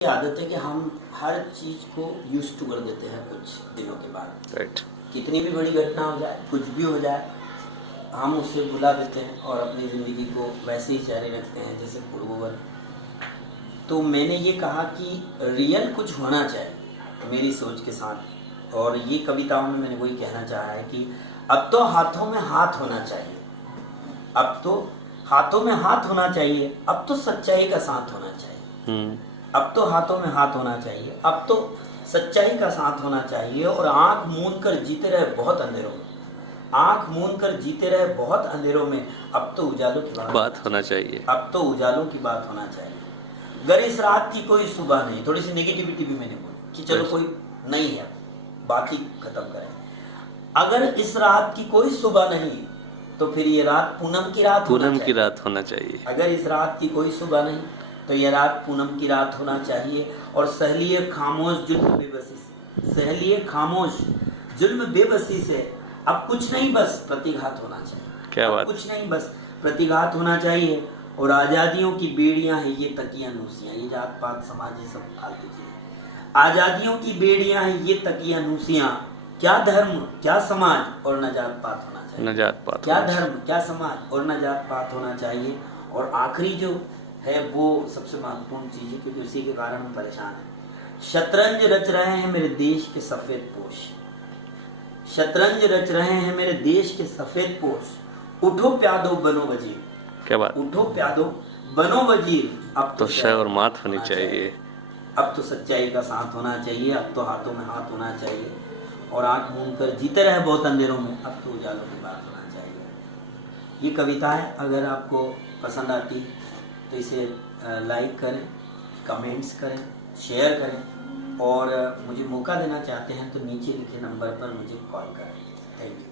ये आदत है कि हम हर चीज़ को यूज टू कर देते हैं कुछ दिनों के बाद। राइट। कितनी भी बड़ी घटना हो जाए, कुछ भी हो जाए, हम उसे भुला देते हैं और अपनी ज़िंदगी को वैसे ही जारी रखते हैं जैसे पूर्ववत। तो मैंने ये कहा कि रियल कुछ होना चाहिए मेरी सोच के साथ, और ये कविताओं में मैंने वही कहना चाहा है कि अब तो हाथों में हाथ होना चाहिए, अब तो हाथों में हाथ होना चाहिए, अब तो सच्चाई का साथ होना चाहिए। अब तो हाथों में हाथ होना चाहिए, अब तो सच्चाई का साथ होना चाहिए। और आंख मूंद कर जीते रहे बहुत अंधेरों में, आंख मूंद कर जीते रहे बहुत अंधेरों में, अब तो उजालों की बात होना चाहिए। अब तो उजालों की बात होना चाहिए। अगर इस रात की कोई सुबह नहीं, थोड़ी सी नेगेटिविटी भी मैंने बोली कि चलो कोई नहीं है, बात ही खत्म करें। अगर इस रात की कोई सुबह नहीं तो फिर ये रात पूनम की रात होना चाहिए। अगर इस रात की कोई सुबह नहीं तो यह रात पूनम की रात होना चाहिए। और सहलिए खामोश जुल्म बेबसी से, सहलिए खामोश जुल्म बेबसी से, अब कुछ नहीं बस प्रतिघात होना चाहिए। क्या बात। कुछ नहीं बस प्रतिघात होना चाहिए। और आजादियों की बेड़ियां हैं ये तकिया नूसियां, ये जात पात समाज ये सब फालतू चीजें। आजादियों की बेड़ियां हैं ये तकिया नूसियां, क्या धर्म क्या समाज और न जात पात होना चाहिए। क्या धर्म क्या समाज और न जात पात होना चाहिए। और आखिरी जो है वो सबसे महत्वपूर्ण चीज है, क्योंकि उसी के कारण हम परेशान हैं। शतरंज रच रहे हैं मेरे देश के सफेद पोश, शतरंज रच रहे हैं मेरे देश के सफेद पोश, उठो प्यादो बनो वजीर। क्या बात। उठो प्यादो बनो वजीर, अब तो शय और मात होनी चाहिए। अब तो सच्चाई का साथ होना चाहिए, अब तो हाथों में हाथ होना चाहिए। और आंख मूंद कर जीते रहे बहुत अंधेरों में, अब तो उजालों की बात होना चाहिए। ये कविता है, अगर आपको पसंद आती तो इसे लाइक करें, कमेंट्स करें, शेयर करें, और मुझे मौका देना चाहते हैं तो नीचे लिखे नंबर पर मुझे कॉल करें। Thank you.